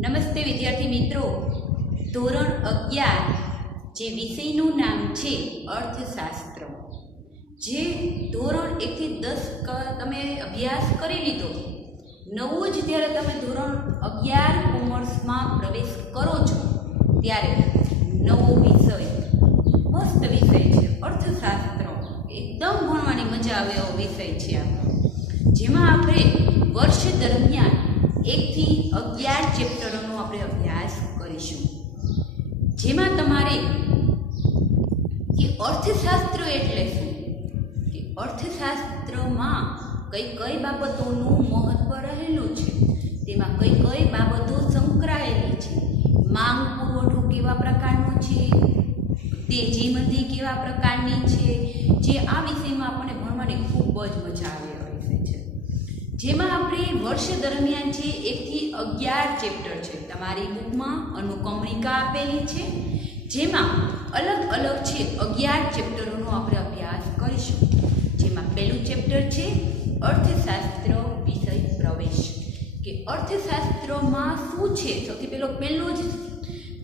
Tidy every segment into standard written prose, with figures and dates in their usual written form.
નમસ્તે વિદ્યાર્થી મિત્રો, ધોરણ 11 જે વિષયનું નામ છે અર્થશાસ્ત્ર, જે ધોરણ 1 થી 10 તમે અભ્યાસ કરી લીધો, નવું જ જ્યારે તમે ધોરણ 11 કોમર્સમાં પ્રવેશ કરો છો ત્યારે નવો વિષય, મસ્ત વિષય છે અર્થશાસ્ત્ર. એકદમ ભણવાની મજા આવે એવો વિષય છે આપણો, જેમાં આપણે વર્ષ દરમિયાન 1 થી 11 ચેપ્ટરોનો આપણે અભ્યાસ કરીશું. જેમાં તમારે કે અર્થશાસ્ત્ર એટલે શું, કે અર્થશાસ્ત્રમાં કઈ કઈ બાબતોનું મહત્વ રહેલું છે, તેમાં કઈ કઈ બાબતો સંકળાયેલી છે, માંગ પુરવઠો કેવા પ્રકારનો છે, તેજી મંદી કેવા પ્રકારની છે, જે આ વિષયમાં આપણને ભણવાની ખૂબ જ મજા આવે એવો વિષય છે. જેમાં આપણે વર્ષ દરમિયાન છે 1 થી 11 ચેપ્ટર છે, તમારી બુકમાં અનુક્રમણિકા આપેલી છે, જેમાં અલગ અલગ છે 11 ચેપ્ટરોનો આપણે અભ્યાસ કરીશું. જેમાં પહેલું ચેપ્ટર છે અર્થશાસ્ત્ર વિષય પ્રવેશ, કે અર્થશાસ્ત્રમાં શું છે. સૌથી પહેલો જ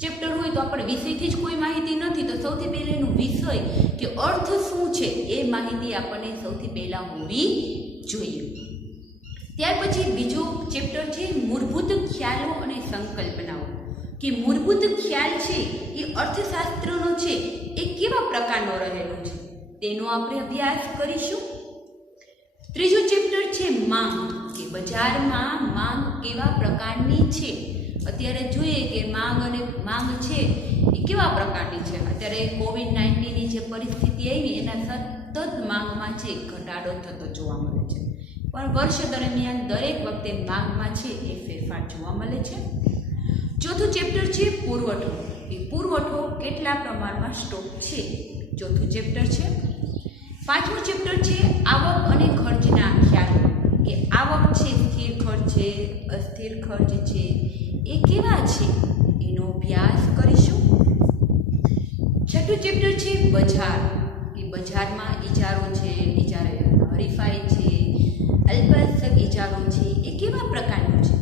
ચેપ્ટર હોય તો આપણે વિષયથી જ કોઈ માહિતી નથી, તો સૌથી પહેલાંનું વિષય કે અર્થ શું છે એ માહિતી આપણને સૌથી પહેલાં હોવી જોઈએ. ત્યાર પછી બીજો ચેપ્ટર છે મૂળભૂત ખ્યાલો અને સંકલ્પનાઓ, કે મૂળભૂત ખ્યાલ છે એ અર્થશાસ્ત્રનો છે એ કેવા પ્રકારનો રહેલો છે તેનો આપણે અભ્યાસ કરીશું. ત્રીજું ચેપ્ટર છે માંગ, કે બજારમાં માંગ કેવા પ્રકારની છે. અત્યારે જોઈએ કે માંગ છે એ કેવા પ્રકારની છે. અત્યારે COVID-19ની જે પરિસ્થિતિ આવી એના સતત માંગમાં છે ઘટાડો થતો જોવા મળે છે, પણ વર્ષ દરમિયાન દરેક વખતે માંગમાં છે એ ફેરફાર જોવા મળે છે. ચોથું ચેપ્ટર છે પુરવઠો, કે પુરવઠો કેટલા પ્રમાણમાં સ્ટોક છે, ચોથું ચેપ્ટર છે. પાંચમું ચેપ્ટર છે આવક અને ખર્ચના ખ્યાલો, કે આવક છે સ્થિર ખર્ચ છે, અસ્થિર ખર્ચ છે, એ કેવા છે એનો અભ્યાસ કરીશું. છઠ્ઠું ચેપ્ટર છે બજાર, કે બજારમાં ઇજારો છે, ઇજારે હરીફાઈ છે, અલ્પાક્ષર ઇજારો છે, એ કેવા પ્રકારનો છે,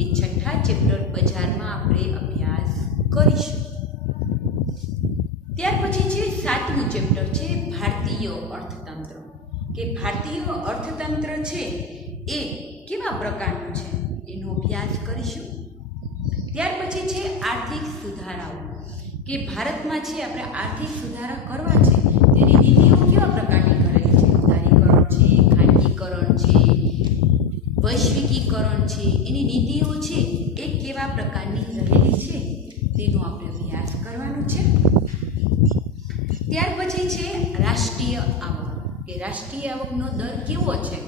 એ છઠ્ઠા ચેપ્ટર બજારમાં આપણે અભ્યાસ કરીશું. ત્યાર પછી છે સાતમું ચેપ્ટર છે ભારતીય અર્થતંત્ર, કે ભારતીય અર્થતંત્ર છે એ કેવા પ્રકારનું છે એનો અભ્યાસ કરીશું. ત્યાર પછી છે આર્થિક સુધારાઓ, કે ભારતમાં છે આપણે આર્થિક સુધારા કરવા છે તેની નીતિઓ કેવા પ્રકારની કરેલી છે, ઉદારીકરણ છે, ખાનગીકરણ છે, વૈશ્વિકીકરણ છે, એની નીતિઓ છે એ કેવા પ્રકારની રહેલી છે તેનો આપણે અભ્યાસ કરવાનો છે. ત્યાર પછી છે રાષ્ટ્રીય આવક, કે રાષ્ટ્રીય આવકનો દર કેવો છે,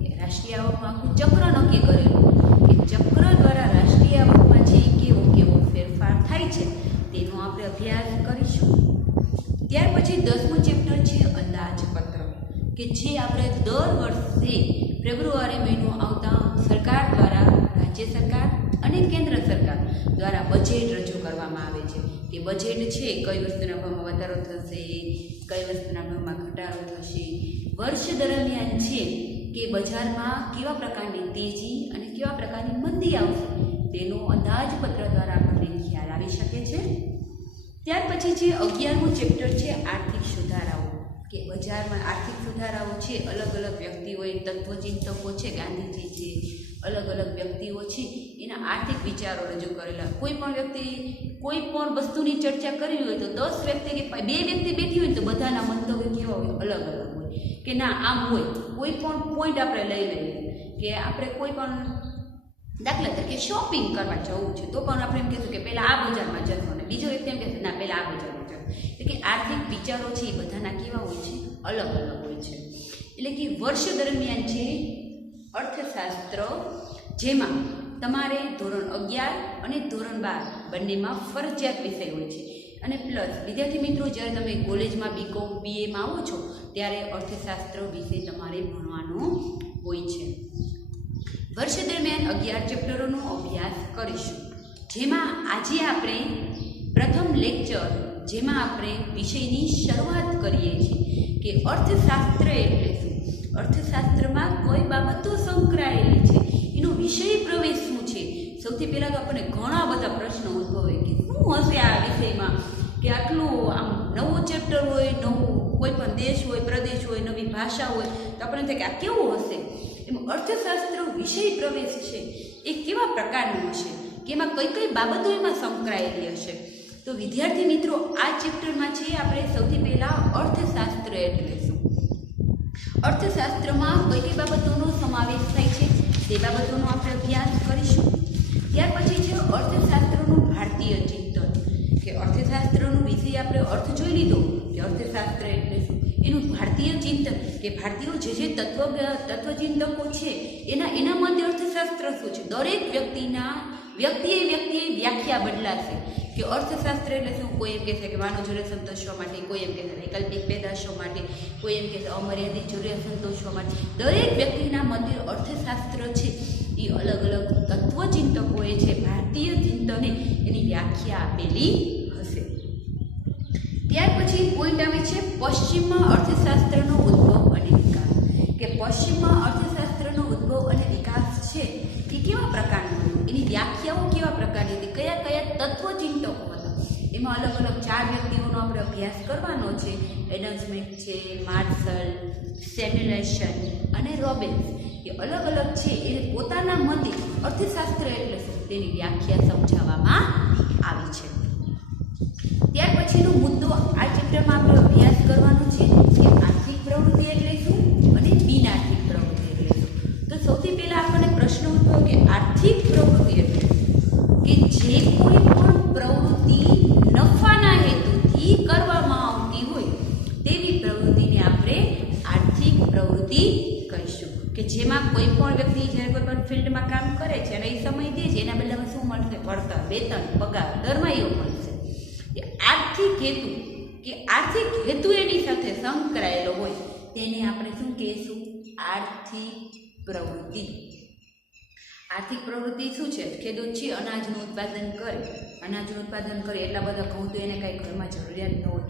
કે રાષ્ટ્રીય આવકમાં આખું ચક્ર નક્કી કરેલું, કે ચક્ર દ્વારા રાષ્ટ્રીય આવકમાં છે કેવો ફેરફાર થાય છે તેનો આપણે અભ્યાસ કરીશું. ત્યાર પછી 10મું ચેપ્ટર છે અંદાજપત્ર, કે જે આપણે દર વર્ષે ફેબ્રુઆરી મહિનો આવતા સરકાર દ્વારા, રાજ્ય સરકાર અને કેન્દ્ર સરકાર દ્વારા બજેટ રજૂ કરવામાં આવે છે, કે બજેટ છે કઈ વસ્તુના ભાવમાં વધારો થશે, કઈ વસ્તુના ભાવમાં ઘટાડો થશે, વર્ષ દરમિયાન છે કે બજારમાં કેવા પ્રકારની તેજી અને કેવા પ્રકારની મંદી આવશે તેનો અંદાજપત્ર દ્વારા આપણને ખ્યાલ આવી શકે છે. ત્યાર પછી છે 11મું ચેપ્ટર છે આર્થિક સુધારાઓ, કે બજારમાં આર્થિક સુધારાઓ છે અલગ અલગ વ્યક્તિઓએ, તત્વચિંતકો છે, ગાંધીજી છે, અલગ અલગ વ્યક્તિઓ છે એના આર્થિક વિચારો રજૂ કરેલા. કોઈ પણ વ્યક્તિ કોઈ પણ વસ્તુની ચર્ચા કરવી હોય તો 10 વ્યક્તિ કે 2 વ્યક્તિ બેઠી હોય તો બધાના મંતવ્ય કેવા હોય, અલગ અલગ હોય, કે ના આમ હોય. કોઈ પણ પોઈન્ટ આપણે લઈ લઈએ, કે આપણે કોઈ પણ દાખલા તરીકે શોપિંગ કરવા જવું છે તો પણ આપણે એમ કહીશું કે પહેલાં આ બજારમાં જવું, અને બીજો વ્યક્તિ એમ કહેશે ના પહેલાં આ બજારમાં જવું. એટલે કે આર્થિક વિચારો છે એ બધાના કેવા હોય છે, અલગ અલગ હોય છે. એટલે કે વર્ષ દરમિયાન છે અર્થશાસ્ત્ર, જેમાં તમારે ધોરણ 11 અને ધોરણ 12 બંનેમાં ફરજિયાત વિષય હોય છે. અને પ્લસ વિદ્યાર્થી મિત્રો, જ્યારે તમે કોલેજમાં BCom BAમાં આવો છો ત્યારે અર્થશાસ્ત્ર વિષય તમારે ભણવાનો હોય છે. વર્ષ દરમિયાન 11 ચેપ્ટરોનો અભ્યાસ કરીશું. જેમાં આજે આપણે પ્રથમ લેક્ચર, જેમાં આપણે વિષયની શરૂઆત કરીએ છીએ કે અર્થશાસ્ત્ર એટલે શું, અર્થશાસ્ત્રમાં કઈ બાબતો સંકળાયેલી છે, એનો વિષય પ્રવેશ શું છે, સૌથી પહેલાં તો આપણને ઘણા બધા પ્રશ્નો ઉદ્ભવે કે શું હશે આ વિષયમાં, કે આટલું આમ નવું ચેપ્ટર હોય, નવું કોઈ પણ દેશ હોય, પ્રદેશ હોય, નવી ભાષા હોય, તો આપણને થાય કે આ કેવું હશે. એમાં અર્થશાસ્ત્ર વિષય પ્રવેશ છે એ કેવા પ્રકારનું હશે, કે એમાં કઈ કઈ બાબતો એમાં સંકળાયેલી હશે. તો વિદ્યાર્થી મિત્રો, આ ચેપ્ટરમાં છે આપણે સૌથી પહેલાં અર્થશાસ્ત્ર એટલે શું. અર્થશાસ્ત્રમાં કઈ કઈ બાબતોનો સમાવેશ થાય છે તે બાબતોનો આપણે અભ્યાસ કરીશું. ત્યાર પછી છે અર્થશાસ્ત્રનું ભારતીય ચિંતન, કે અર્થશાસ્ત્રનો વિષય આપણે અર્થ જોઈ લીધો કે અર્થશાસ્ત્ર એટલે શું, એનું ભારતીય ચિંતન કે ભારતીયો જે તત્વચિંતકો છે એના મતે અર્થશાસ્ત્ર શું છે. દરેક વ્યક્તિએ વ્યાખ્યા બદલાશે કે અર્થશાસ્ત્ર એટલે શું. કોઈ એમ કહેશે કે માનવ જરૂરિયાત સંતોષવા માટે, કોઈ એમ કહેશે વૈકલ્પિક પેદાશો માટે, કોઈ એમ કહેશે અમર્યાદિત જરૂરિયાત સંતોષવા માટે. દરેક વ્યક્તિના મતે અર્થશાસ્ત્ર છે એ અલગ અલગ તત્વચિંતકોએ છે ભારતીય ચિંતને એની વ્યાખ્યા આપેલી હશે. ત્યાર પછી પોઈન્ટ આવે છે પશ્ચિમમાં અર્થશાસ્ત્રનો ઉદ્ભવ અને વિકાસ, કે પશ્ચિમમાં અર્થશાસ્ત્રનો ઉદ્ભવ અને વિકાસ છે એ કેવા પ્રકારનો, એની વ્યાખ્યાઓ કેવા પ્રકારની હતી, કયા કયા તત્વચિંતકો હતા. એમાં અલગ અલગ 4 વ્યક્તિઓનો આપણે અભ્યાસ કરવાનો છે. એડમ સ્મિથ છે, માર્શલ, સેમ્યુએલ્સન અને રોબિન્સ. એ અલગ અલગ છે એ પોતાના મતે અર્થશાસ્ત્ર એટલે શું તેની વ્યાખ્યા સમજાવવામાં આવી છે. ત્યાર પછીનો મુદ્દો આ ચેપ્ટરમાં આપણે અભ્યાસ કરવાનો છે કે આર્થિક પ્રવૃત્તિ એટલે શું અને બિનઆર્થિક પ્રવૃત્તિ એટલે શું. તો સૌથી પહેલાં આપણને પ્રશ્ન ઉઠ્યો કે આર્થિક પ્રવૃત્તિ એટલે કે જે કોઈ પણ પ્રવૃત્તિ નફાના હેતુથી કરવામાં આવતી હોય તેવી પ્રવૃત્તિને આપણે આર્થિક પ્રવૃત્તિ કહીશું. કે જેમાં કોઈ પણ વ્યક્તિ જ્યારે કોઈ પણ ફિલ્ડમાં કામ કરે છે અને એ સમય દે છે, એના બદલામાં શું મળશે? વળતર, વેતન, પગાર, દરમાહીઓ મળશે. આર્થિક હેતુ એની સાથે સંકળાયેલો હોય તેને આપણે શું કહીશું? આર્થિક પ્રવૃત્તિ. આર્થિક પ્રવૃત્તિ શું છે? ખેડૂત છે, અનાજનું ઉત્પાદન કરે એટલા બધા ઘઉં તો એને કાંઈ ઘરમાં જરૂરિયાત ન હોય,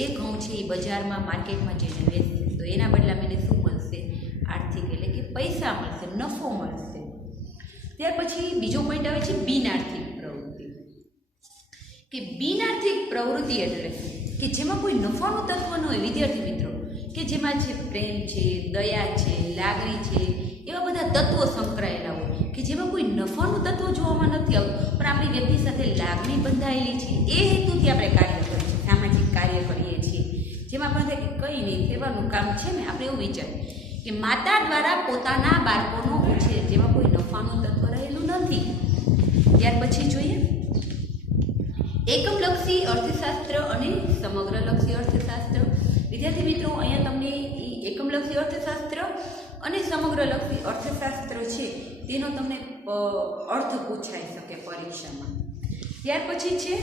એ ઘઉં છે એ બજારમાં માર્કેટમાં જઈને વેચશે, તો એના બદલામાં એને શું મળશે? આર્થિક એટલે કે પૈસા મળશે, નફો મળશે. ત્યાર પછી બીજો પોઈન્ટ આવે છે બિનઆર્થિક પ્રવૃત્તિ, કે બિનઆર્થિક પ્રવૃત્તિ એટલે કે જેમાં કોઈ નફાનું તત્વ ન હોય. વિદ્યાર્થી મિત્રો, કે જેમાં છે પ્રેમ છે, દયા છે, લાગણી છે, એવા બધા તત્વો સંકળાયેલા હોય કે જેમાં કોઈ નફાનું તત્વ જોવામાં નથી આવતું, પણ આપણી વ્યક્તિ સાથે લાગણી બંધાયેલી છે. એ હેતુથી આપણે કાર્ય કરીએ છીએ, સામાજિક કાર્ય કરીએ છીએ, જેમાં પણ થાય કે કંઈ નહીં, સેવાનું કામ છે ને, આપણે એવું વિચારીએ કે માતા દ્વારા પોતાના બાળકોનો ઉછેર, જેમાં કોઈ નફાનું તત્વ રહેલું નથી. ત્યાર પછી જોઈએ એકમલક્ષી અર્થશાસ્ત્ર અને સમગ્રલક્ષી અર્થશાસ્ત્ર. વિદ્યાર્થી મિત્રો, અહીંયા તમને એકમલક્ષી અર્થશાસ્ત્ર અને સમગ્રલક્ષી અર્થશાસ્ત્ર છે તેનો તમને અર્થ પૂછાઈ શકે પરીક્ષામાં. ત્યાર પછી છે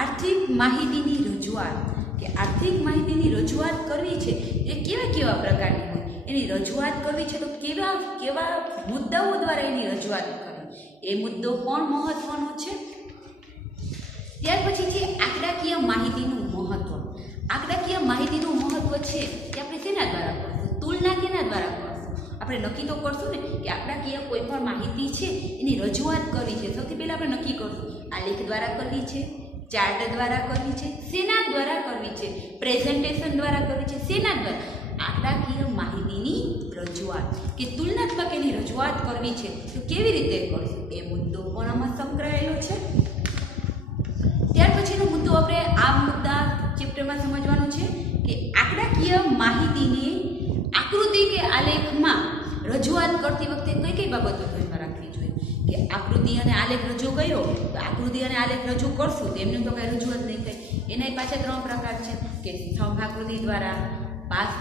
આર્થિક માહિતીની રજૂઆત, કે આર્થિક માહિતીની રજૂઆત કરવી છે એ કેવા કેવા પ્રકારની હોય, એની રજૂઆત કરવી છે તો કેવા કેવા મુદ્દાઓ દ્વારા એની રજૂઆત કરવી, એ મુદ્દો પણ મહત્વનો છે. ત્યાર પછી છે આંકડાકીય માહિતીનું મહત્વ. આંકડાકીય માહિતીનું મહત્વ છે કે આપણે શેના દ્વારા કરશું? તુલના કેના દ્વારા કરશું? આપણે નક્કી તો કરશું ને કે આંકડાકીય કોઈ પણ માહિતી છે એની રજૂઆત કરવી છે. સૌથી પહેલાં આપણે નક્કી કરશું આલેખ દ્વારા કરવી છે, ચાર્ટ દ્વારા કરવી છે, શેના દ્વારા કરવી છે? પ્રેઝન્ટેશન દ્વારા કરવી છે, શેના દ્વારા? આંકડાકીય માહિતીની રજૂઆત, કે તુલનાત્મક એની રજૂઆત કરવી છે તો કેવી રીતે કરશું? એ મુદ્દો પણ આમાં સંકળાયેલો છે. ત્યાર પછીનો મુદ્દો આપણે આ મુદ્દા ચેપ્ટરમાં સમજવાનો છે કે આંકડાકીય માહિતીની આકૃતિ કે આલેખમાં રજૂઆત કરતી વખતે કઈ કઈ બાબતો ધ્યાનમાં રાખવી જોઈએ. કે આકૃતિ અને આલેખ રજૂ કર્યો તો આકૃતિ અને આલેખ રજૂ કરશું તો એમને તો કાંઈ રજૂઆત નહીં થાય. એના પાછા 3 પ્રકાર છે કે સ્તંભ આકૃતિ દ્વારા,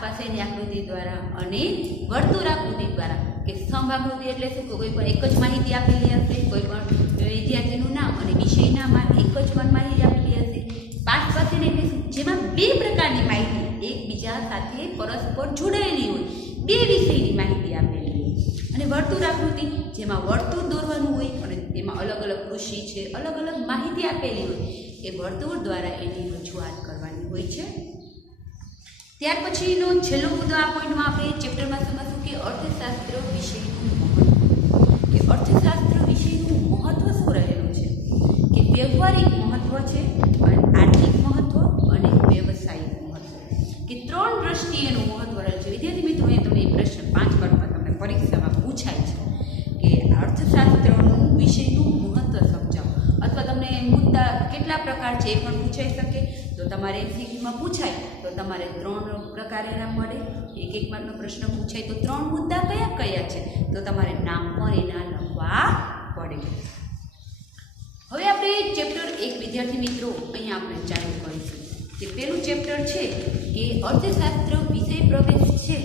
પાસેની આકૃતિ દ્વારા અને વર્તુળ આકૃતિ દ્વારા. કે સ્તંભ આકૃતિ એટલે શું? કોઈ પણ એક જ માહિતી આપેલી હશે, કોઈ પણ વિદ્યાર્થીનું નામ અને વિષયના માટે એક જ પણ માહિતી આપેલી હશે. પાસેની એટલે શું? જેમાં 2 પ્રકારની માહિતી એકબીજા સાથે પરસ્પર જોડાયેલી હોય, 2 વિષયની માહિતી આપેલી હોય. અને વર્તુળ આકૃતિ જેમાં વર્તુળ દોરવાનું હોય અને તેમાં અલગ અલગ કૃષિ છે, અલગ અલગ માહિતી આપેલી હોય, એ વર્તુળ દ્વારા એની રજૂઆત કરવાની હોય છે. ત્યાર પછીનો છેલ્લો મુદ્દો આ પોઈન્ટમાં આપણે ચેપ્ટરમાં સમજશું કે અર્થશાસ્ત્ર વિષયનું મહત્વ, કે અર્થશાસ્ત્ર વિષયનું મહત્વ શું વ્યવહારિક મહત્વ છે, અને આર્થિક મહત્વ અને વ્યવસાયિક મહત્વ, કે 3 દ્રષ્ટિએનું મહત્વ રહે છે. વિદ્યાર્થી મિત્રો, એ તમને પ્રશ્ન 5 માર્કમાં તમને પરીક્ષામાં પૂછાય છે કે અર્થશાસ્ત્રનું વિષયનું મહત્વ સમજાવો, અથવા તમને મુદ્દા કેટલા પ્રકાર છે એ પણ પૂછાઈ શકે. તો તમારે એમસીક્યુમાં પૂછાય તો તમારે 3 પ્રકાર એના મળે. એક માર્કનો પ્રશ્ન પૂછાય તો 3 મુદ્દા કયા કયા છે તો તમારે નામ પણ એના લખવા પડે. હવે આપણે ચેપ્ટર 1 વિદ્યાર્થી મિત્રો અહીંયા આપણે ચાલુ કરીશું. જે પહેલું ચેપ્ટર છે કે અર્થશાસ્ત્ર વિષય પ્રવેશ છે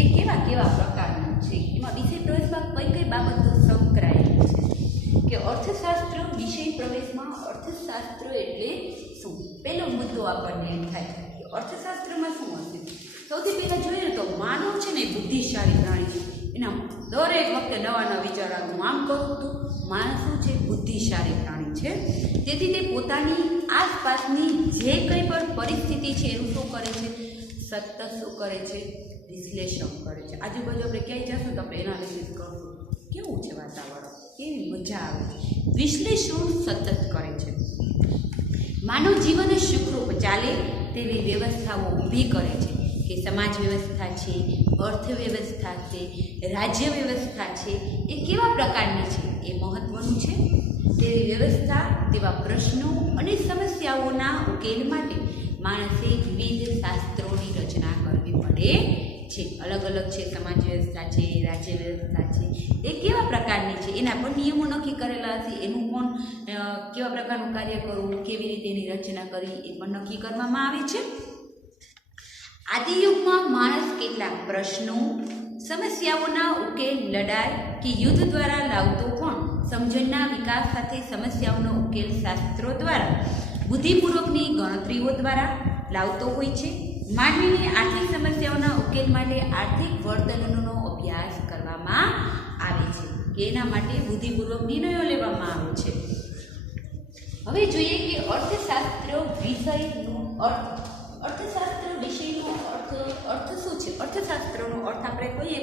એ કેવા કેવા પ્રકારનું છે, એમાં વિષય પ્રવેશમાં કઈ કઈ બાબતો સંકળાયેલી છે. કે અર્થશાસ્ત્ર વિષય પ્રવેશમાં અર્થશાસ્ત્ર એટલે શું, પહેલો મુદ્દો આપણને એમ થાય કે અર્થશાસ્ત્રમાં શું હશે. સૌથી પહેલાં જોઈએ તો માનવ છે ને બુદ્ધિશાળી પ્રાણી છે. એના દરેક વખતે નવા નવા વિચાર આવે. હું આમ કહું તો માણસ શું છે, બુદ્ધિશાળી પ્રાણી છે. તેથી તે પોતાની આસપાસની જે કંઈ પણ પરિસ્થિતિ છે એનું શું કરે છે, સતત શું કરે છે, વિશ્લેષણ કરે છે. આજુબાજુ આપણે ક્યાંય જશું તો આપણે એનાલિસિસ કરશું, કેવું છે વાતાવરણ, કેવી મજા આવે છે. વિશ્લેષણ સતત કરે છે. માનવ જીવન સુખરૂપ ચાલે તેવી વ્યવસ્થાઓ ઊભી કરે છે, કે સમાજ વ્યવસ્થા છે, અર્થવ્યવસ્થા છે, રાજ્ય વ્યવસ્થા છે, એ કેવા પ્રકારની છે એ મહત્ત્વનું છે. તેવી વ્યવસ્થા, તેવા પ્રશ્નો અને સમસ્યાઓના ઉકેલ માટે માણસે વિવિધ શાસ્ત્રોની રચના કરવી પડે છે. અલગ અલગ છે, સમાજ વ્યવસ્થા છે, રાજ્ય વ્યવસ્થા છે, એ કેવા પ્રકારની છે એના પણ નિયમો નક્કી કરેલા હશે. એનું પણ કેવા પ્રકારનું કાર્ય કરવું, કેવી રીતે એની રચના કરવી એ પણ નક્કી કરવામાં આવે છે. આદિયુગમાં માણસ કેટલાક પ્રશ્નો, સમસ્યાઓના ઉકેલ લડાઈ કે યુદ્ધ દ્વારા લાવતો પણ સમજણના વિકાસ સાથે સમસ્યાઓનો ઉકેલ શાસ્ત્રો દ્વારા, બુદ્ધિપૂર્વકની ગણતરીઓ દ્વારા લાવતો હોય છે. માનવીની આર્થિક સમસ્યાઓના ઉકેલ માટે આર્થિક વર્તનનો અભ્યાસ કરવામાં આવે છે, કે એના માટે બુદ્ધિપૂર્વક નિર્ણયો લેવામાં આવે છે. હવે જોઈએ કે અર્થશાસ્ત્ર વિષયનો અર્થ. અર્થશાસ્ત્ર વિષયનો અર્થ શું છે. અર્થશાસ્ત્રનો અર્થ આપણે કહીએ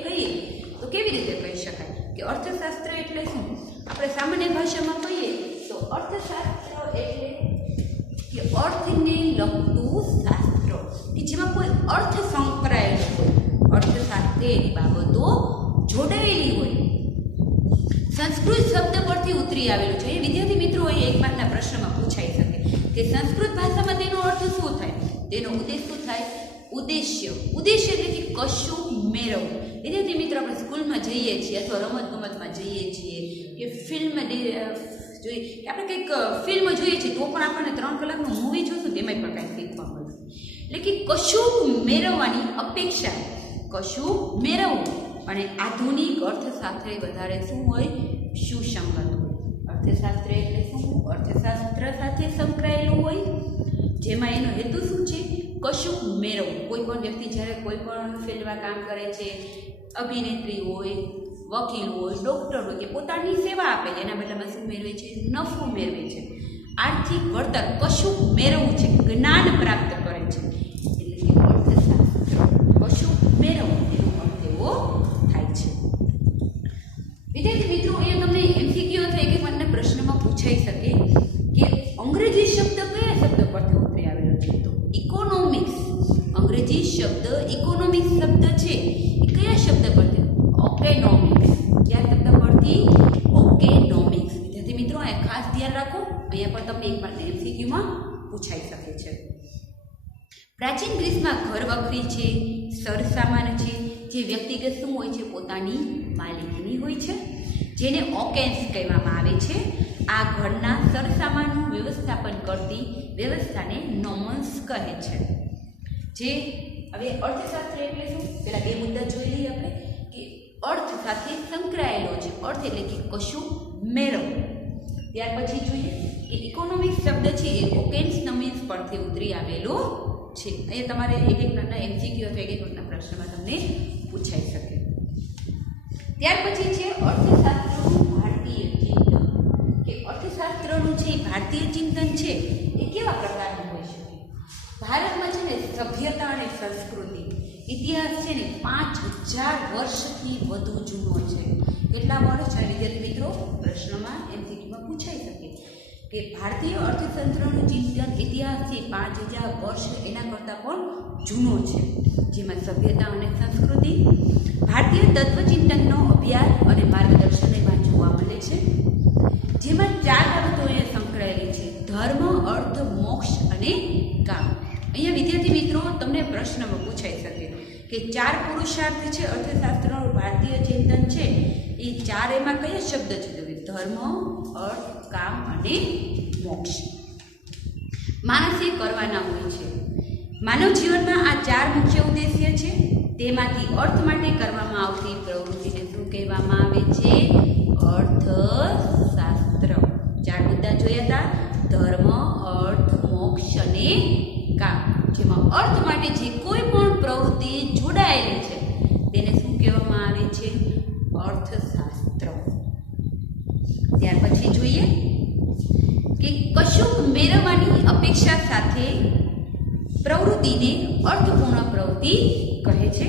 તો કેવી રીતે કહી શકાય કે અર્થશાસ્ત્ર એટલે શું. આપણે સામાન્ય ભાષામાં કહીએ તો અર્થશાસ્ત્ર એટલે કે અર્થને લગતું શાસ્ત્ર, કે જેમાં કોઈ અર્થ સંકળાયેલો હોય, અર્થ સાથે એની બાબતો જોડાયેલી હોય. સંસ્કૃત શબ્દ પરથી ઉતરી આવેલું છે. એ વિદ્યાર્થી મિત્રો એ 1 માર્કના પ્રશ્નમાં પૂછાઈ શકે કે સંસ્કૃત ભાષામાં તેનો અર્થ શું થાય. તેનો ઉદ્દેશ શું થાય, ઉદ્દેશ્ય. ઉદ્દેશ્ય એટલે કે કશું મેળવવું. વિદ્યાર્થી મિત્રો આપણે સ્કૂલમાં જઈએ છીએ અથવા રમતગમતમાં જઈએ છીએ કે ફિલ્મ જોઈએ, આપણે કંઈક ફિલ્મ જોઈએ છીએ તો પણ આપણને 3 કલાકનું મૂવી જોશું તેમાંય પણ કાંઈક શીખવા મળશે. એટલે કે કશું મેળવવાની અપેક્ષા, કશું મેળવવું. અને આધુનિક અર્થ સાથે વધારે શું હોય, સુસંગત હોય. અર્થશાસ્ત્ર એટલે શું, અર્થશાસ્ત્ર સાથે સંકળાયેલું હોય, જેમાં એનો હેતુ શું છે, કશું મેળવવું. કોઈ પણ વ્યક્તિ જ્યારે કોઈ પણ ફિલ્ડમાં કામ કરે છે, અભિનેત્રી હોય, વકીલ હોય, ડૉક્ટર હોય, કે પોતાની સેવા આપે છે, એના બદલામાં શું મેળવે છે, નફો મેળવે છે, આર્થિક વળતર, કશું મેળવવું છે, જ્ઞાન પ્રાપ્ત કરે છે. એટલે કે અર્થશાસ્ત્ર કશું મેળવવું એનો અર્થ એવો થાય છે. વિદ્યાર્થી મિત્રો, એ તમને એમસીક્યુ અથવા એક મને પ્રશ્નમાં પૂછાઈ શકે કે અંગ્રેજી શબ્દ કયા શબ્દ પરથી ઉતરી આવેલો છે. તો ઇકોનોમિક્સ, અંગ્રેજી શબ્દ ઇકોનોમિક્સ શબ્દ છે એ કયા શબ્દ પરથી, ઓકેનોમિક્સ. કયા શબ્દ પરથી, ઓકેનોમિક્સ. વિદ્યાર્થી મિત્રો આ ખાસ ધ્યાન રાખો, અહીંયા પણ તમને 1 માર્ક એમસીક્યુમાં પૂછાઈ શકે છે. પ્રાચીન ગ્રીસમાં ઘર વખરી છે, સરસામાન છે, જે વ્યક્તિગત શું હોય છે, પોતાની માલિકીની હોય છે, જેને ઓકેન્સ કહેવામાં આવે છે. આ ઘરના સરસામાનનું વ્યવસ્થાપન કરતી વ્યવસ્થાને નોમન્સ કહે છે. જે હવે અર્થશાસ્ત્ર એટલે શું, પેલા 2 મુદ્દા જોઈ લઈએ આપણે કે અર્થ સાથે સંકળાયેલો છે. અર્થ એટલે કે કશું મેળવવું. ત્યાર પછી જોઈએ કે ઇકોનોમિક્સ શબ્દ છે એ ઓકેન્સ નોમન્સ પરથી ઉતરી આવેલો છે. અહીંયા તમારે એક પ્રકારના એમસીક્યુ અથવા એક પ્રકારના પ્રશ્નમાં તમને પૂછાઈ શકે. ત્યાર પછી છે અર્થશાસ્ત્રનું ભારતીય ચિંતન, કે અર્થશાસ્ત્રનું જે ભારતીય ચિંતન છે એ કેવા પ્રકારનું હોઈ શકે. ભારતમાં છે ને સભ્યતા અને સંસ્કૃતિ ઇતિહાસ છે ને 5000 વર્ષથી વધુ જૂનો છે. કેટલા વર્ષ છે વિદ્યાર્થી મિત્રો, પ્રશ્નમાં એમસીક્યુમાં પૂછાઈ શકે. કે ભારતીય અર્થતંત્રનું ચિંતન ઇતિહાસથી 5000 વર્ષ એના કરતાં પણ જૂનો છે, જેમાં સભ્યતા અને સંસ્કૃતિ, ભારતીય તત્વચિંતનનો અભ્યાસ અને માર્ગદર્શન એમાં જોવા મળે છે, જેમાં 4 બાબતો અહીંયા સંકળાયેલી છે: ધર્મ, અર્થ, મોક્ષ અને કામ. અહીંયા વિદ્યાર્થી મિત્રો તમને પ્રશ્નમાં પૂછાઈ શકે કે 4 પુરુષાર્થ છે અર્થશાસ્ત્રનું ભારતીય ચિંતન છે, એ 4 એમાં કયા શબ્દ છે? ધર્મ, અર્થ, કામ અને મોક્ષ. માણસે કરવાના હોય છે. માનવ જીવનમાં આ 4 મુખ્ય ઉદ્દેશ્ય છે. તેમાંથી અર્થ માટે કરવામાં આવતી પ્રવૃત્તિને શું કહેવામાં આવે છે? અર્થશાસ્ત્ર. 4 મુદ્દા જોયા હતા: ધર્મ, અર્થ, મોક્ષ અને કામ. જેમાં અર્થ માટે જે કોઈ પણ પ્રવૃત્તિ જોડાયેલી છે તેને શું કહેવામાં આવે છે? અર્થશાસ્ત્ર. ત્યાર પછી જોઈએ કે કશુંક મેળવવાની અપેક્ષા સાથે પ્રવૃત્તિને અર્થપૂર્ણ પ્રવૃત્તિ કહે છે.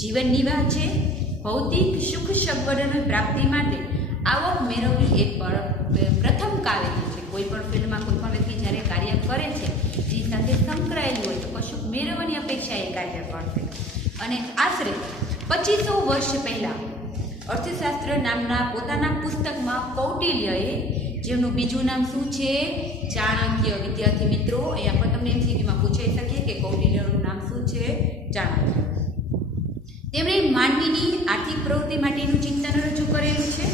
જીવન નિર્વાહ છે. ભૌતિક સુખ સગવડની પ્રાપ્તિ માટે આવક મેળવવી એ પ્રથમ કાર્ય છે. કોઈ પણ ફિલ્ડમાં કોઈ પણ વ્યક્તિ જ્યારે કાર્ય કરે છે જે સાથે સંકળાયેલું હોય તો કશુંક મેળવવાની અપેક્ષા એ કાર્ય કરશે. અને આશરે 2500 વર્ષ પહેલાં અર્થશાસ્ત્ર નામના પોતાના પુસ્તકમાં કૌટિલ્યએ, જેમનું બીજું નામ શું છે? ચાણક્ય. વિદ્યાર્થી મિત્રો, અહીંયા પણ તમને એમસીક્યુમાં પૂછાઈ શકે કે કૌટિલ્યનું નામ શું છે? ચાણક્ય. તેમણે માનવીની આર્થિક પ્રવૃત્તિ માટેનું ચિંતન રજૂ કરેલું છે,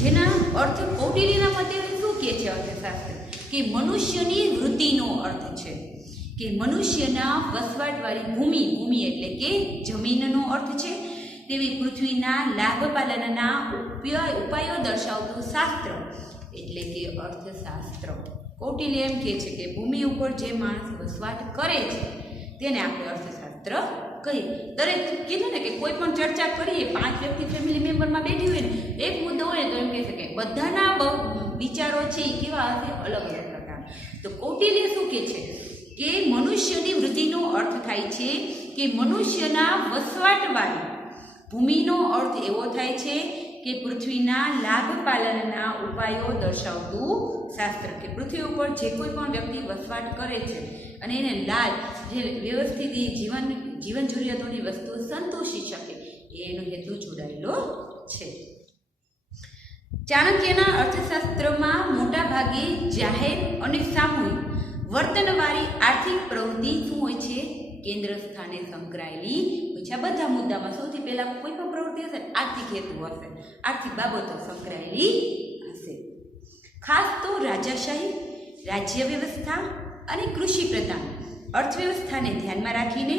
જેના અર્થ કૌટિલ્યના મતે શું કહે છે અર્થશાસ્ત્ર? કે મનુષ્યની વૃત્તિનો અર્થ છે કે મનુષ્યના વસવાટવાળી ભૂમિ એટલે કે જમીનનો અર્થ છે, તેવી પૃથ્વીના લાભ પાલનના ઉપાયો દર્શાવતું શાસ્ત્ર એટલે કે અર્થશાસ્ત્ર. કૌટિલ્ય એમ કહે છે કે ભૂમિ ઉપર જે માણસ વસવાટ કરે છે તેને આપણે અર્થશાસ્ત્ર કહીએ. દરેક કીધું ને કે કોઈ પણ ચર્ચા કરીએ, 5 વ્યક્તિ ફેમિલી મેમ્બરમાં બેઠી હોય ને, એક મુદ્દો હોય તો એમ કહે છે કે બધાના વિચારો છે એ કેવા હશે? અલગ અલગ પ્રકાર. તો કૌટિલ્ય શું કહે છે કે મનુષ્યની વૃત્તિનો અર્થ થાય છે કે મનુષ્યના વસવાટવાળી ભૂમિનો અર્થ એવો થાય છે કે પૃથ્વીના લાભ પાલનના ઉપાયો દર્શાવતું શાસ્ત્ર. કે પૃથ્વી ઉપર જે કોઈ પણ વ્યક્તિ વસવાટ કરે છે અને એને લાભ, જે વ્યવસ્થિત જીવન જરૂરિયાતોની વસ્તુઓ સંતોષી શકે, એનો હેતુ જોડાયેલો છે. ચાણક્યના અર્થશાસ્ત્રમાં મોટા ભાગે જાહેર અને સામૂહિક વર્તનવાળી આર્થિક પ્રવૃત્તિ શું હોય છે? કેન્દ્ર સ્થાને સંકળાયેલી હોય છે. આ બધા મુદ્દામાં સૌથી પહેલા કોઈ પણ પ્રવૃત્તિ હશે આર્થિક હેતુ હશે, આર્થિક બાબતો સંકળાયેલી હશે. ખાસ તો રાજાશાહી, રાજ્ય વ્યવસ્થા અને કૃષિ પ્રધાન અર્થવ્યવસ્થાને ધ્યાનમાં રાખીને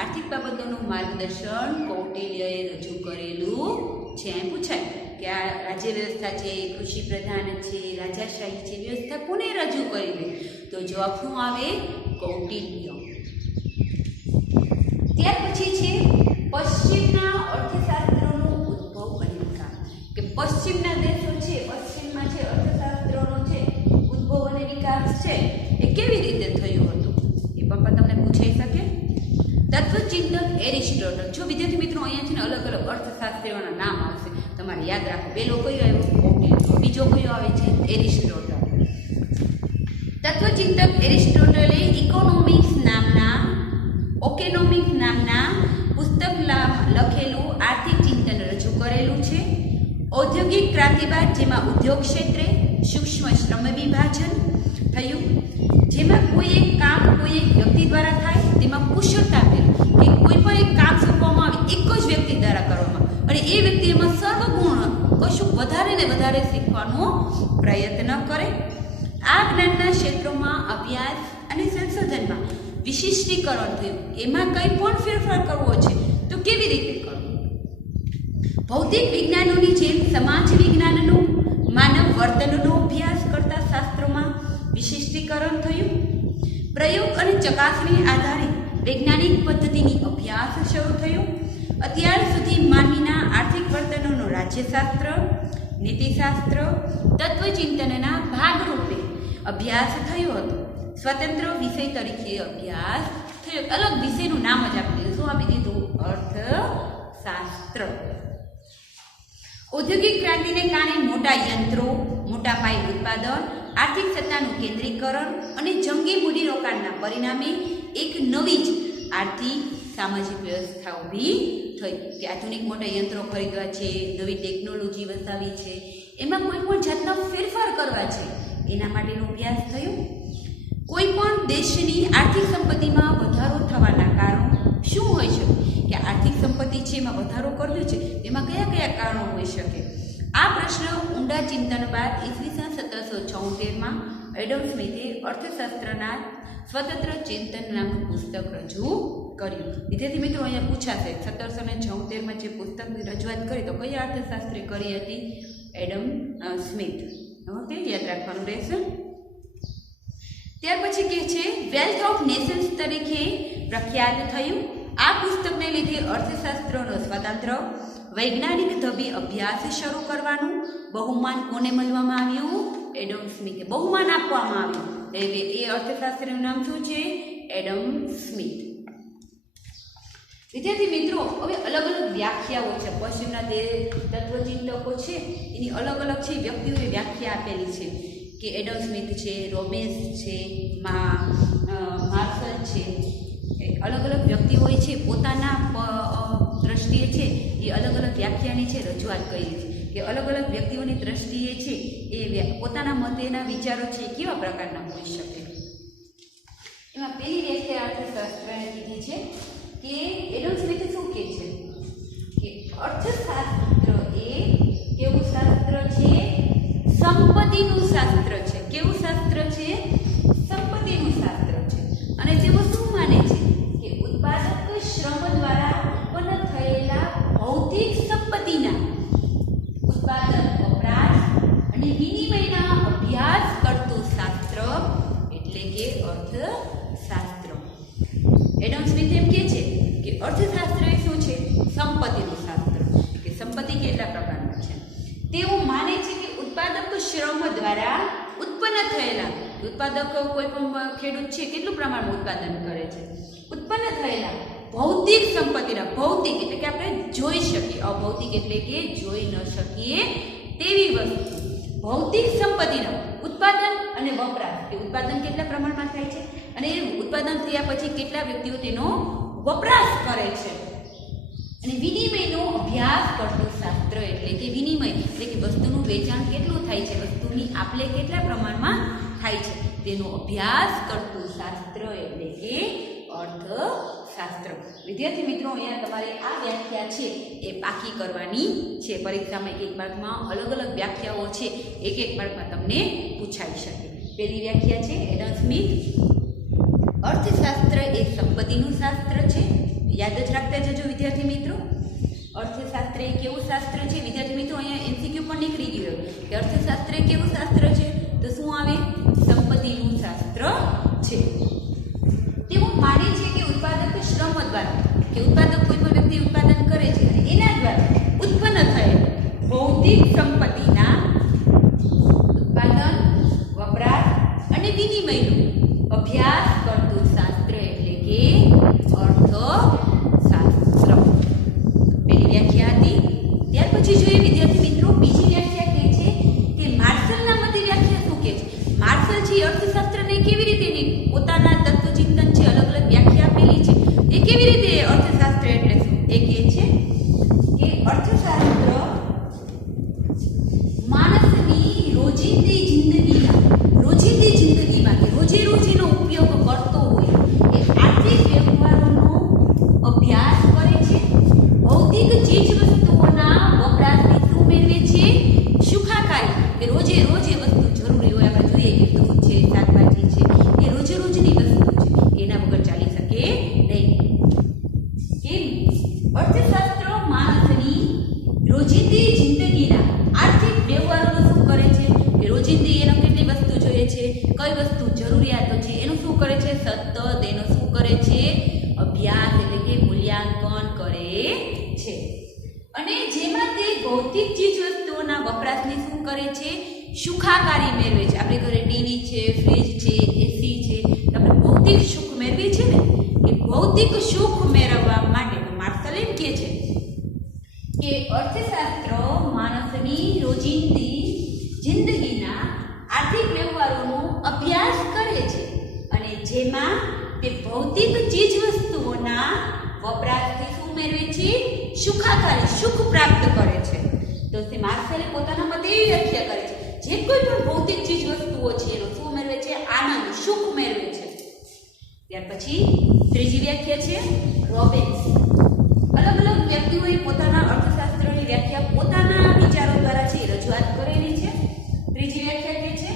આર્થિક બાબતોનું માર્ગદર્શન કૌટિલ્યએ રજૂ કરેલું છે. એમ પૂછાય કે આ રાજ્ય વ્યવસ્થા છે, કૃષિ પ્રધાન છે, રાજાશાહી છે, વ્યવસ્થા કોને રજૂ કરેલી? તો જવાબ શું આવે? કૌટિલ્ય. ત્યાર પછી છે પશ્ચિમના અર્થશાસ્ત્રનો ઉદ્ભવ અને વિકાસ. કે પશ્ચિમના દેશો છે, પશ્ચિમમાં છે અર્થશાસ્ત્રનો છે ઉદ્ભવ અને વિકાસ છે એ કેવી રીતે થયું હતું એ પણ તમને પૂછાઈ શકે. તત્વચિંતક એરિસ્ટોટલ. જો વિદ્યાર્થી મિત્રો અહીંયાથી અલગ અલગ અર્થશાસ્ત્રીઓના નામ આવશે, તમારે યાદ રાખો. પહેલો કયો આવ્યો? કૌટિલ્ય. બીજો કયો આવે છે? એરિસ્ટોટલ. તત્વચિંતક એરિસ્ટોટલે ઓકેનોમિક્સ નામના પુસ્તક લખેલું આર્થિક ચિંતન રજૂ કરેલું છે. ઔદ્યોગિક ક્રાંતિ બાદ જેમાં ઉદ્યોગ ક્ષેત્રે સૂક્ષ્મ શ્રમ વિભાજન થયું, જેમાં કોઈ એક કામ કોઈ એક વ્યક્તિ દ્વારા થાય તેમાં કુશળતા મેળવે, કે કોઈ પણ એક કામ સોંપવામાં આવે એક જ વ્યક્તિ દ્વારા કરવામાં અને એ વ્યક્તિ એમાં સર્વગુણ કશું વધારે ને વધારે શીખવાનો પ્રયત્ન કરે. આ જ્ઞાનના ક્ષેત્રોમાં અભ્યાસ અને સંશોધનમાં વિશિષ્ટીકરણ થયું. એમાં કંઈ પણ ફેરફાર કરવો છે તો કેવી રીતે કરવો? ભૌતિક વિજ્ઞાનોની જેમ સમાજ વિજ્ઞાનનો, માનવ વર્તનનો અભ્યાસ કરતા શાસ્ત્રોમાં વિશિષ્ટીકરણ થયું. પ્રયોગ અને ચકાસણી આધારિત વૈજ્ઞાનિક પદ્ધતિની અભ્યાસ શરૂ થયો. અત્યાર સુધી માનવીના આર્થિક વર્તનોનો રાજ્યશાસ્ત્ર, નીતિશાસ્ત્ર, તત્વચિંતનના ભાગરૂપે અભ્યાસ થયો હતો. સ્વતંત્ર વિષય તરીકે અભ્યાસ થયો. અલગ વિષયનું નામ જ આપી દીધું. શું આપી દીધું? અર્થશાસ્ત્ર. ઔદ્યોગિક ક્રાંતિને કારણે મોટા યંત્રો, મોટા પાયે ઉત્પાદન, આર્થિક સત્તાનું કેન્દ્રીકરણ અને જંગી મૂડીરોકાણના પરિણામે એક નવી જ આર્થિક સામાજિક વ્યવસ્થા ઊભી થઈ કે આધુનિક મોટા યંત્રો ખરીદવા છે, નવી ટેકનોલોજી વસાવી છે, એમાં કોઈ પણ જાતના ફેરફાર કરવા છે, એના માટેનો અભ્યાસ થયો. કોઈ પણ દેશની આર્થિક સંપત્તિમાં વધારો થવાના કારણો શું હોઈ શકે કે આર્થિક સંપત્તિ છે એમાં વધારો કર્યો છે, એમાં કયા કયા કારણો હોઈ શકે? આ પ્રશ્ન ઊંડા ચિંતન બાદ ઈસવીસન 1776માં એડમ સ્મિથે અર્થશાસ્ત્રના સ્વતંત્ર ચિંતન નામનું પુસ્તક રજૂ કર્યું. વિદ્યાર્થી મિત્રો, અહીંયા પૂછાશે 1776માં જે પુસ્તકની રજૂઆત કરી તો કયા અર્થશાસ્ત્રી કરી હતી? Adam Smith. ઓકે, યાદ રાખવાનું રહેશે. ત્યાર પછી કહે છે વેલ્થ ઓફ નેશન્સ તરીકે પ્રખ્યાત થયું. આ પુસ્તકને લીધે અર્થશાસ્ત્રનો સ્વતંત્ર વૈજ્ઞાનિક ઢબે અભ્યાસ શરૂ કરવાનું બહુમાન કોને મળવામાં આવ્યું? એડમ સ્મિથે બહુમાન આપવામાં આવ્યું. એટલે એ અર્થશાસ્ત્રીનું નામ શું છે? Adam Smith. વિદ્યાર્થી મિત્રો, હવે અલગ અલગ વ્યાખ્યાઓ છે. પશ્ચિમના જે તત્વચિંતકો છે એની અલગ અલગ છે વ્યક્તિઓએ વ્યાખ્યા આપેલી છે કે એડમ સ્મિથ છે, રોબેન્સ છે, માર્શલ છે. અલગ અલગ વ્યક્તિઓએ છે પોતાના દ્રષ્ટિએ છે એ અલગ અલગ વ્યાખ્યાની છે રજૂઆત કરી છે કે અલગ અલગ વ્યક્તિઓની દ્રષ્ટિએ છે એ પોતાના મતેના વિચારો છે કેવા પ્રકારના હોઈ શકે. એમાં પહેલી વ્યાખ્યા અર્થશાસ્ત્રને કીધી છે કે એડમ સ્મિથ શું કહે છે કે અર્થશાસ્ત્ર એ કેવું શાસ્ત્ર છે? સંપત્તિનું શાસ્ત્ર છે. કેવું શાસ્ત્ર છે? સંપત્તિનું શાસ્ત્ર છે. અને તેઓ શું માને છે કે ઉત્પાદક શ્રમ દ્વારા ઉત્પન્ન થયેલા ભૌતિક સંપત્તિના ઉત્પાદન, વપરાશ અને વિનિમયના અભ્યાસ કરતું શાસ્ત્ર એટલે કે અર્થશાસ્ત્ર. એડમ સ્મિથ એમ કહે છે કે અર્થશાસ્ત્ર એ શું છે? સંપત્તિનું શાસ્ત્ર. કે સંપત્તિ કેટલા પ્રકારના છે? તેઓ માને છે કે ઉત્પાદક શ્રમ દ્વારા ઉત્પન્ન થયેલા, ઉત્પાદક કોઈ પણ ખેડૂત છે કેટલું પ્રમાણમાં ઉત્પાદન કરે છે? ઉત્પન્ન થયેલા ભૌતિક સંપત્તિના, ભૌતિક એટલે કે આપણે જોઈ શકીએ, અભૌતિક એટલે કે જોઈ ન શકીએ તેવી વસ્તુ, ભૌતિક સંપત્તિના ઉત્પાદન અને વપરાશ. એ ઉત્પાદન કેટલા પ્રમાણમાં થાય છે અને ઉત્પાદન થયા પછી કેટલા વ્યક્તિઓ તેનો વપરાશ કરે છે, અને વિનિમયનો અભ્યાસ કરતું શાસ્ત્ર એટલે કે વિનિમય એટલે કે વસ્તુનું વેચાણ કેટલું થાય છે, વસ્તુની આપલે કેટલા પ્રમાણમાં થાય છે, તેનો અભ્યાસ કરતું શાસ્ત્ર એટલે કે અર્થશાસ્ત્ર. વિદ્યાર્થી મિત્રો, અહીંયા તમારે આ વ્યાખ્યા છે એ પાકી કરવાની છે. પરીક્ષામાં એક માર્કમાં અલગ અલગ વ્યાખ્યાઓ છે, એક માર્કમાં તમને પૂછાઈ શકે. પહેલી વ્યાખ્યા છે એડમ સ્મિથ, અર્થશાસ્ત્ર એ સંપત્તિનું શાસ્ત્ર છે. યાદ જ રાખતા જજો વિદ્યાર્થી મિત્રો. અર્થશાસ્ત્ર એ કેવું શાસ્ત્ર છે? વિદ્યાર્થી મિત્રો, અહીંયા એમસીક્યુ પણ નીકળી ગયો કે અર્થશાસ્ત્ર એ કેવું શાસ્ત્ર છે? તો શું આવે? સંપત્તિનું શાસ્ત્ર છે. તેઓ માને છે કે ઉત્પાદક શ્રમ દ્વારા, કે ઉત્પાદક કોઈ પણ વ્યક્તિ ઉત્પાદન કરે છે અને એના દ્વારા ઉત્પન્ન થયેલ ભૌતિક સંપત્તિના ઉત્પાદન, વપરાશ અને વિનિમયનો અભ્યાસ કરતું શાસ્ત્ર એટલે કે અર્થશાસ્ત્ર. પહેલી વ્યાખ્યા હતી. ત્યાર પછી જોઈએ વિદ્યાર્થી મિત્રો, બીજી વ્યાખ્યા કહે છે કે માર્શલના મતે વ્યાખ્યા શું કહે છે? માર્શલ છે અર્થશાસ્ત્રને કેવી રીતે પોતાના તત્વચિંતન છે અલગ અલગ વ્યાખ્યા આપેલી છે, એ કેવી રીતે અર્થશાસ્ત્ર એટલે શું? એ કહે છે કે અર્થશાસ્ત્ર માણસની રોજિંદી જિંદગીમાં કે રોજે રોજનો ઉપયોગ કરતો હોય એ આર્થિક વ્યવહારોનો અભ્યાસ કરે છે. ભૌતિક ચીજ વસ્તુઓના વપરાશની શું મેળવે છે? સુખાકારી. કે રોજે રોજ એ વસ્તુ જરૂરી હોય, આપણે જોઈએ કે દૂધ છે, શાકભાજી છે, એ રોજે રોજની વસ્તુ છે, એના વગર ચાલી શકે નહીં. કેમ? અર્થશાસ્ત્ર માણસની રોજિંદી જિંદગીના આર્થિક વ્યવહારોનું શું કરે છે? કે રોજિંદી એનો કેટલી વસ્તુ જોઈએ છે, કઈ વસ્તુ જરૂરિયાતો છે, એનું શું કરે છે? સતત એનો શું કરે છે? અભ્યાસ એટલે કે મૂલ્યાંકન કરે છે. અને જેમાં તે ભૌતિક ચીજ વસ્તુઓના વપરાશની શું કરે છે? સુખાકારી મેળવે છે. આપણે ઘરે ટીવી છે, ફ્રીજ છે, એસી છે, આપણે ભૌતિક સુખ મેળવીએ છીએ ને, એ ભૌતિક સુખ મેળવવા માટે માર્શલ એમ કહે છે કે અર્થશાસ્ત્ર માણસની રોજિંદી જિંદગીના આર્થિક વ્યવહારો જેમાં તે ભૌતિક ચીજ વસ્તુઓના વપરાશથી શું મેળવે છે? સુખાકારી, સુખ પ્રાપ્ત કરે છે. તો તે માર્શલે પોતાના મતે એવી વ્યાખ્યા કરે છે, જે કોઈ પણ ભૌતિક ચીજ વસ્તુઓ છે એનો શું મેળવે છે? આનંદ, સુખ મેળવે છે. ત્યાર પછી ત્રીજી વ્યાખ્યા છે રોબિન્સ. અલગ અલગ વ્યક્તિઓએ પોતાના અર્થશાસ્ત્રની વ્યાખ્યા પોતાના વિચારો દ્વારા છે રજૂઆત કરેલી છે. ત્રીજી વ્યાખ્યા કે છે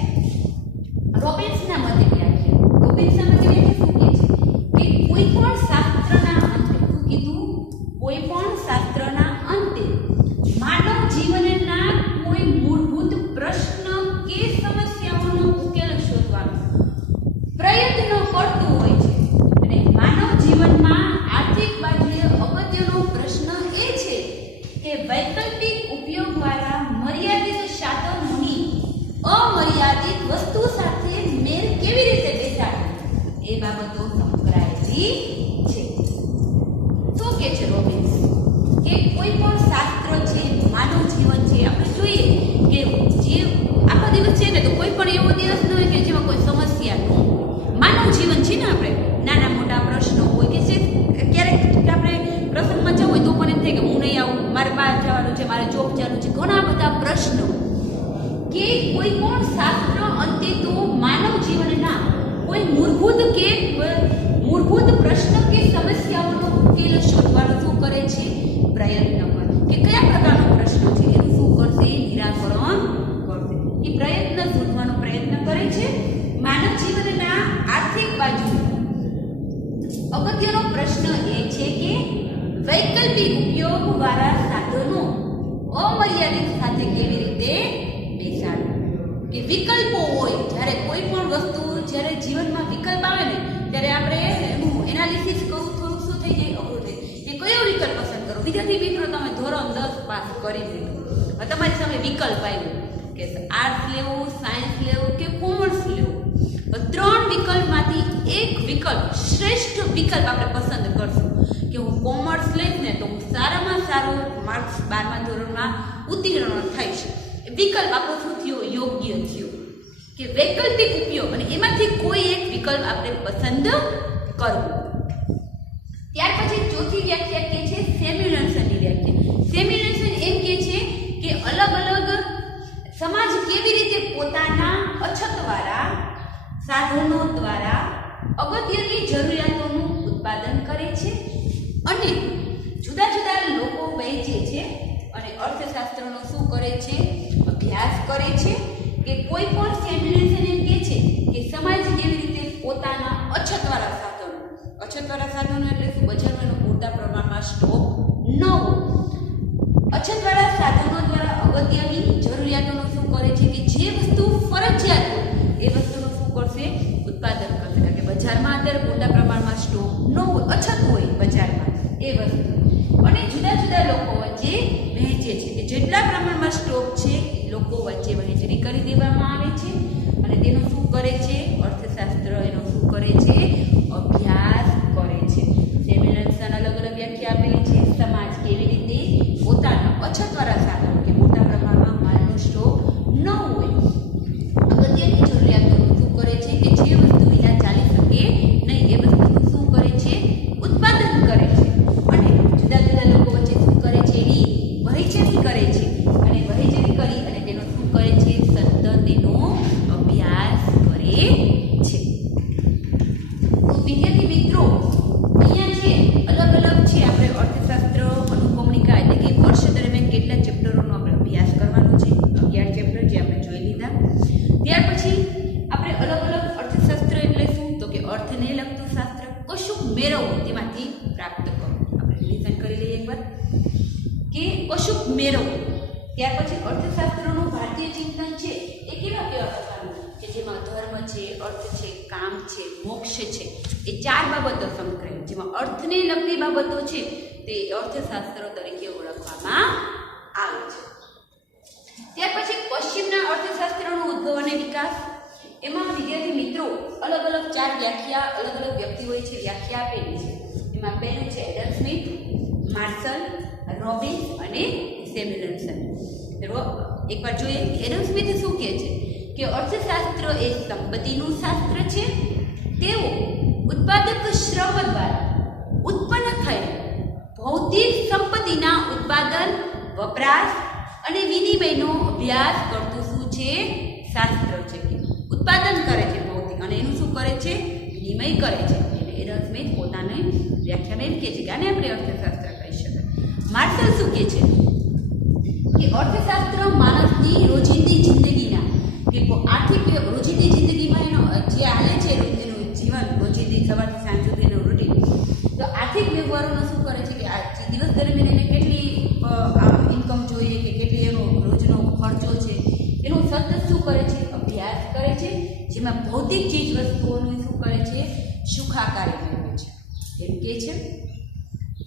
રોબિન્સના મતે વ્યાખ્યા. રોબિન્સના મતે વ્યાખ્યા શું કહે છે કે કોઈ પણ શાસ્ત્રના અંતે, શું કીધું? કોઈ પણ શાસ્ત્રના અંતે માનવ જીવનના કોઈ મૂળભૂત પ્રશ્ન કે સમસ્યાઓનો ઉકેલ શોધવાનો પ્રયત્ન કરતું હોય છે. અને માનવ જીવનમાં આર્થિક બાજુએ અગત્યનો પ્રશ્ન એ છે કે વૈકલ્પિક ઉપયોગ દ્વારા મર્યાદિત સાધનોની અમર્યાદિત વસ્તુ સાથે મેળ કેવી રીતે બેસાડવો એ બાબતો સંકળાયેલી છે. શું કે છે રોબિન્સ? કે કોઈ પણ શાસ્ત્ર છે, માનવ જીવન છે, આપણે જોઈએ કે જે આખો દિવસ છે ને તો કોઈ પણ એવો દિવસ ન હોય કે જેમાં કોઈ સમસ્યા ન હોય. માનવ જીવન છે ને, આપણે નાના મોટા પ્રશ્નો હોય કે જે ક્યારેક આપણે પ્રસંગમાં જવું હોય તો પણ એમ થાય કે હું નહીં આવું, મારે બહાર જવાનું છે, મારે જોબ ચાલુ છે, ઘણા બધા પ્રશ્નો. કે કોઈ પણ શાસ્ત્ર અંતે તો માનવ જીવનના કોઈ મૂળભૂત પ્રશ્ન કે સમસ્યાઓનો ઉકેલ શોધવાનો શું કરે છે? પ્રયત્ન કરે. કે કયા પ્રકારનો પ્રશ્ન છે એનું શું કરશે? નિરાકરણ કરશે. એ પ્રયત્ન શોધવાનો પ્રયત્ન કરે છે. માનવ જીવનના આર્થિક બાજુ અગત્યનો પ્રશ્ન એ છે કે વૈકલ્પિક ઉપયોગ વાળા સાધનો અમર્યાદિત સાથે કેવી રીતે બેસાડવું. કે વિકલ્પો હોય, જ્યારે કોઈ પણ વસ્તુ, જ્યારે જીવનમાં વિકલ્પ આવે ને ત્યારે આપણે એનું એનાલિસિસ કરવું થોડુંક શું થઈ જાય? અઘરું થઈ જાય. કે કયો વિકલ્પ પસંદ કરો? વિદ્યાર્થી મિત્રો, તમે ધોરણ 10 પાસ કરી દીધું, તમારી સામે વિકલ્પ આવ્યો કે આર્ટ્સ લેવું, સાયન્સ લેવું કે કોમર્સ લેવું. ત્રણ વિકલ્પમાંથી એક વિકલ્પ, શ્રેષ્ઠ વિકલ્પ આપણે પસંદ કરશું કે હું કોમર્સ લઈશ ને તો હું સારામાં સારો માર્ક્સ 12મા ધોરણમાં ઉત્તીર્ણ થઈશ. વિકલ્પ આપણો શું થયો? યોગ્ય થયો. કે વૈકલ્પિક ઉપયોગ, અને એમાંથી કોઈ એક વિકલ્પ આપણે પસંદ કરવું. ત્યાર પછી ચોથી વ્યાખ્યા કે છે સેમ્યુલેશનની વ્યાખ્યા. સેમ્યુલેશન એમ કે છે કે અલગ અલગ સમાજ કેવી રીતે પોતાના અછતવાળા સાધનો દ્વારા અગત્યની જરૂરિયાતોનું ઉત્પાદન કરે છે અને જુદા જુદા લોકો વહેંચે છે અને અર્થશાસ્ત્રનો શું કરે છે? અભ્યાસ કરે છે. કે કોઈ પણ સેમ્યુલેશન એમ કહે છે કે સમાજ કેવી રીતે પોતાના અછતવાળા સાધનો એટલે શું? બજારમાં એનો પૂરતા પ્રમાણમાં સ્ટોક ન હોય. અછતવાળા સાધનો દ્વારા અગત્યની જરૂરિયાતોનું શું કરે છે? કે જે વસ્તુ ફરજિયાત હોય એ વસ્તુનું શું કરશે? ઉત્પાદન કરશે. કારણ કે બજારમાં અત્યારે પૂરતા પ્રમાણમાં સ્ટોક ન હોય, અછત હોય બજારમાં એ વસ્તુ. અને જુદા જુદા લોકો વચ્ચે વહેંચે છે કે જેટલા પ્રમાણમાં સ્ટોક છે એ લોકો વચ્ચે વહેંચણી કરી દેવામાં આવે છે. અને તેનું શું કરે છે? અર્થશાસ્ત્ર એનો શું કરે છે? અભ્યાસ કરે છે. સેમ્યુલેશન અલગ અલગ વ્યાખ્યા આપેલી છે. સમાજ કેવી રીતે પોતાના અછતવાળા સાધનો કે મોટા પ્રમાણમાં માલનો સ્ટોક ન હોય, અગત્યની જરૂરિયાતોનું શું કરે છે? કે જે વસ્તુ વિના ચાલી શકે નહીં એ વસ્તુનું શું કરે છે? ઉત્પાદન કરે છે. અને જુદા જુદા લોકો વચ્ચે શું કરે છે? એની વહેંચણી કરે છે. અને વહેંચણી કરી અને તેનો શું કરે છે? સતત તેનો અભ્યાસ કરે છે. તો વિદ્યાર્થી મિત્રો, અહીંયા છે અલગ અલગ છે આપણે અર્થશાસ્ત્ર અનુક્રમણિકા એટલે કે વર્ષ દરમિયાન કેટલા ચેપ્ટરોનો આપણે અભ્યાસ કરવાનો છે? 11 ચેપ્ટર જે આપણે જોઈ લીધા. ત્યાર પછી આપણે અલગ અલગ અર્થશાસ્ત્ર એટલે શું? તો કે અર્થને લગતું શાસ્ત્ર, કશુંક મેળવવું તેમાંથી પ્રાપ્ત કરવું. આપણે રિવિઝન કરી લઈએ એકવાર કે કશુંક મેળવવું. ત્યાર પછી અર્થશાસ્ત્રનું ભારતીય ચિંતન છે એ કેવા પ્રકારનું? કે જેમાં ધર્મ છે, અર્થ છે, કામ છે, મોક્ષ છે, એ 4 બાબતો સંકળાયેલી. જેમાં અર્થને લગતી બાબતો છે તે અર્થશાસ્ત્ર તરીકે ઓળખવામાં આવે છે. ત્યાર પછી પશ્ચિમના અર્થશાસ્ત્રનો ઉદ્ભવ અને વિકાસ. એમાં વિદ્યાર્થી મિત્રો અલગ અલગ 4 વ્યાખ્યા અલગ અલગ વ્યક્તિઓએ છે વ્યાખ્યા આપેલી છે. એમાં પહેલું છે એડમ સ્મિથ, માર્શલ, રોબિન્સ અને સેમ્યુલેશન. એકવાર જોઈએ એડમ સ્મિથ શું કહે છે? કે અર્થશાસ્ત્ર એ સંપત્તિનું શાસ્ત્ર છે. તેઓ ઉત્પાદક શ્રમ દ્વારા ઉત્પન્ન થયેલ ભૌતિક સંપત્તિના ઉત્પાદન, વપરાશ અને વિનિમયનો અભ્યાસ કરતું શું છે? શાસ્ત્ર છે. ઉત્પાદન કરે છે ભૌતિક અને એનું શું કરે છે? વિનિમય કરે છે. એટલે એડમ સ્મિથ પોતાને વ્યાખ્યામાં એમ કહે છે કે આને આપણે અર્થશાસ્ત્ર કહી શકાય. માર્શલ શું કહે છે કે અર્થશાસ્ત્ર માણસની રોજિંદી જિંદગીના કે આર્થિક રોજિંદી જિંદગીમાં એનો જે હાલે છે એનું જીવન રોજિંદી સવારથી સાંજ સુધીનું રૂટીન, તો આર્થિક વ્યવહારોનો શું કરે છે કે આ દિવસ દરમિયાન એને કેટલી ઇન્કમ જોઈએ કે કેટલી એનો રોજનો ખર્ચો છે એનું સતત શું કરે છે? અભ્યાસ કરે છે, જેમાં ભૌતિક ચીજ વસ્તુઓનું શું કરે છે? સુખાકારી મેળવે છે એમ કહે છે.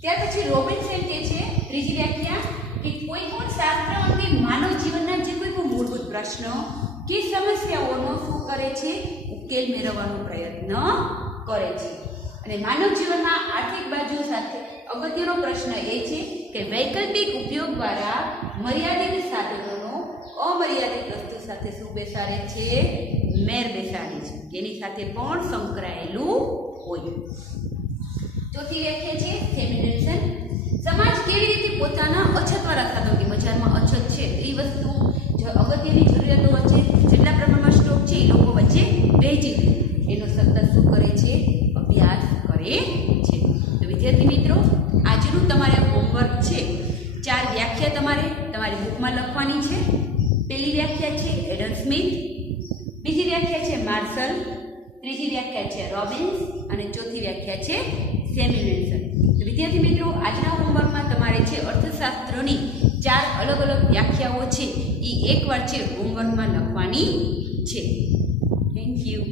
ત્યાર પછી રોબિન્સન કહે છે ત્રીજી વ્યાખ્યા કે કોઈ પણ શાસ્ત્ર અંગે માનવ જીવનના જે કોઈ પણ મૂળભૂત પ્રશ્નો કે સમસ્યાઓનો શું કરે છે? ઉકેલ મેળવવાનો પ્રયત્ન કરે છે. અને માનવ જીવનમાં આર્થિક બાજુ સાથે અગત્યનો પ્રશ્ન એ છે કે વૈકલ્પિક ઉપયોગ દ્વારા મર્યાદિત સાધનોનો અમર્યાદિત વસ્તુ સાથે શું બેસાડે છે? મેર બેસાડે છે, એની સાથે પણ સંકળાયેલું હોય. ચોથી વ્યાખ્યા છે ફેમિનિઝમ. સમાજ કેવી રીતે પોતાના અછતવાળા સાધનો કે બજારમાં અછત છે એ વસ્તુ અગત્યની જરૂરિયાતો વચ્ચે જેટલા પ્રમાણમાં સ્ટોક છે એ લોકો વચ્ચે વહેંચી દે એનો સતત શું કરે છે? અભ્યાસ કરે છે. તો વિદ્યાર્થી મિત્રો, આજનું તમારે હોમવર્ક છે 4 વ્યાખ્યા તમારી બુકમાં લખવાની છે. પહેલી વ્યાખ્યા છે એડમ સ્મિથ, બીજી વ્યાખ્યા છે માર્શલ, ત્રીજી વ્યાખ્યા છે રોબિન્સ અને ચોથી વ્યાખ્યા છે સેમ્યુએલ્સન. તો વિદ્યાર્થી મિત્રો, આજના હોમવર્કમાં તમારે છે અર્થશાસ્ત્રની 4 અલગ અલગ વ્યાખ્યાઓ છે એ એકવાર છે હોમવર્કમાં લખવાની છે. Thank you.